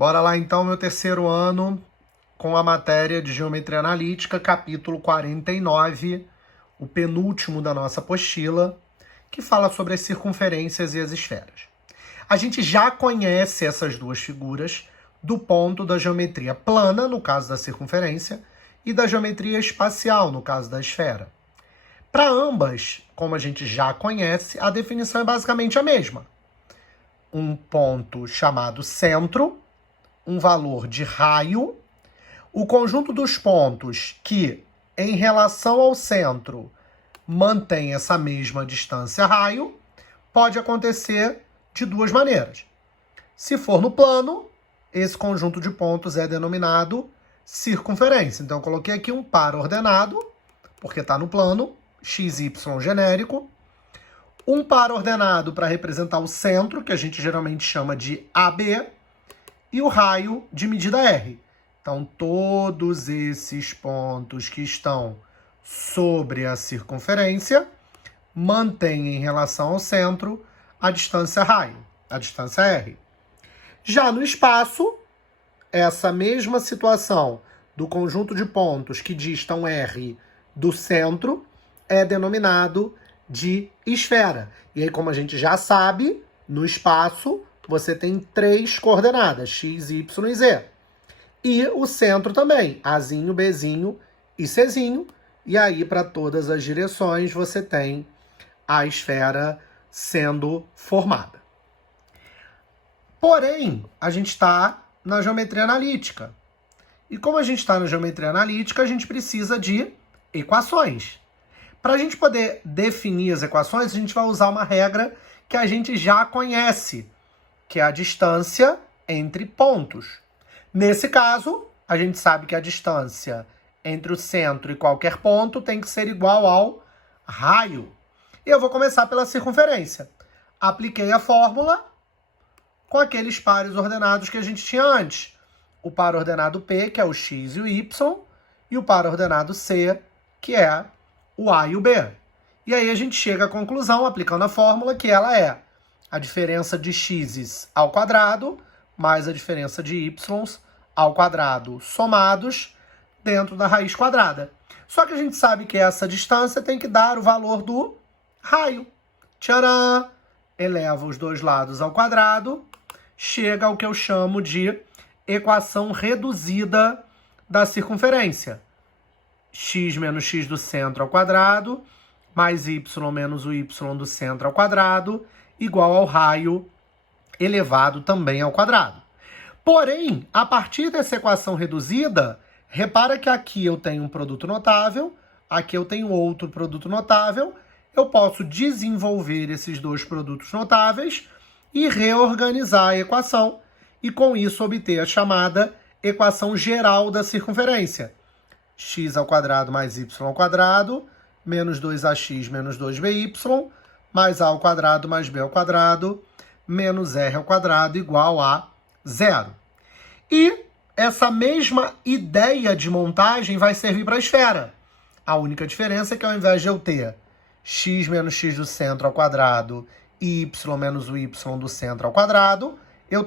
Bora lá então, meu terceiro ano, com a matéria de Geometria Analítica, capítulo 49, o penúltimo da nossa apostila, que fala sobre as circunferências e as esferas. A gente já conhece essas duas figuras do ponto da geometria plana, no caso da circunferência, e da geometria espacial, no caso da esfera. Para ambas, como a gente já conhece, a definição é basicamente a mesma. Um ponto chamado centro, um valor de raio, o conjunto dos pontos que, em relação ao centro, mantém essa mesma distância raio, pode acontecer de duas maneiras. Se for no plano, esse conjunto de pontos é denominado circunferência. Então, eu coloquei aqui um par ordenado, porque está no plano, x, y genérico. Um par ordenado para representar o centro, que a gente geralmente chama de AB, e o raio de medida R. Então, todos esses pontos que estão sobre a circunferência mantêm em relação ao centro a distância raio, a distância R. Já no espaço, essa mesma situação do conjunto de pontos que distam R do centro é denominado de esfera. E aí, como a gente já sabe, no espaço você tem três coordenadas, x, y e z. E o centro também, Azinho, Bzinho e Czinho. E aí, para todas as direções, você tem a esfera sendo formada. Porém, a gente está na geometria analítica. E como a gente está na geometria analítica, a gente precisa de equações. Para a gente poder definir as equações, a gente vai usar uma regra que a gente já conhece, que é a distância entre pontos. Nesse caso, a gente sabe que a distância entre o centro e qualquer ponto tem que ser igual ao raio. E eu vou começar pela circunferência. Apliquei a fórmula com aqueles pares ordenados que a gente tinha antes. O par ordenado P, que é o x e o y, e o par ordenado C, que é o A e o B. E aí a gente chega à conclusão, aplicando a fórmula, que ela é a diferença de x's ao quadrado mais a diferença de y's ao quadrado somados dentro da raiz quadrada. Só que a gente sabe que essa distância tem que dar o valor do raio. Tcharam! Eleva os dois lados ao quadrado, chega ao que eu chamo de equação reduzida da circunferência. X menos x do centro ao quadrado, mais y menos o y do centro ao quadrado, igual ao raio elevado também ao quadrado. Porém, a partir dessa equação reduzida, repara que aqui eu tenho um produto notável, aqui eu tenho outro produto notável, eu posso desenvolver esses dois produtos notáveis e reorganizar a equação, e com isso obter a chamada equação geral da circunferência. X ao quadrado mais y ao quadrado, menos 2ax menos 2by, mais a ao quadrado mais b ao quadrado, menos r ao quadrado igual a zero. E essa mesma ideia de montagem vai servir para a esfera. A única diferença é que ao invés de eu ter x menos x do centro ao quadrado e y menos o y do centro ao quadrado, eu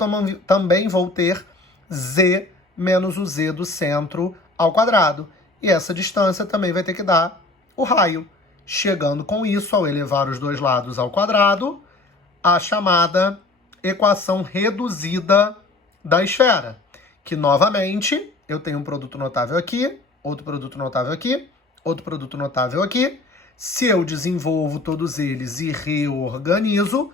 também vou ter z menos o z do centro ao quadrado. E essa distância também vai ter que dar o raio. Chegando com isso, ao elevar os dois lados ao quadrado, a chamada equação reduzida da esfera. Que, novamente, eu tenho um produto notável aqui, outro produto notável aqui, outro produto notável aqui. Se eu desenvolvo todos eles e reorganizo,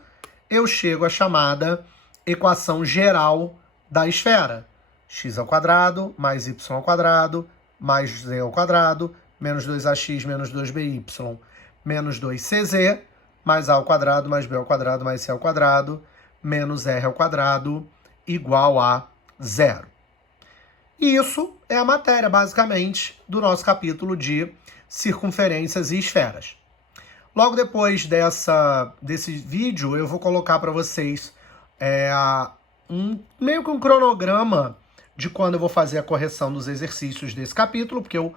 eu chego à chamada equação geral da esfera. X ao quadrado mais y ao quadrado mais z ao quadrado menos 2ax menos 2by menos 2cz mais a ao quadrado mais b ao quadrado mais c ao quadrado menos r ao quadrado igual a zero. E isso é a matéria, basicamente, do nosso capítulo de circunferências e esferas. Logo depois desse vídeo, eu vou colocar para vocês meio que um cronograma de quando eu vou fazer a correção dos exercícios desse capítulo, porque eu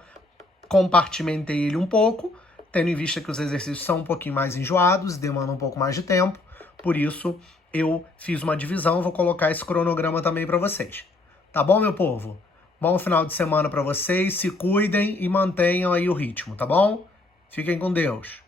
compartimentei ele um pouco, tendo em vista que os exercícios são um pouquinho mais enjoados, demandam um pouco mais de tempo, por isso eu fiz uma divisão, vou colocar esse cronograma também para vocês. Tá bom, meu povo? Bom final de semana para vocês, se cuidem e mantenham aí o ritmo, tá bom? Fiquem com Deus.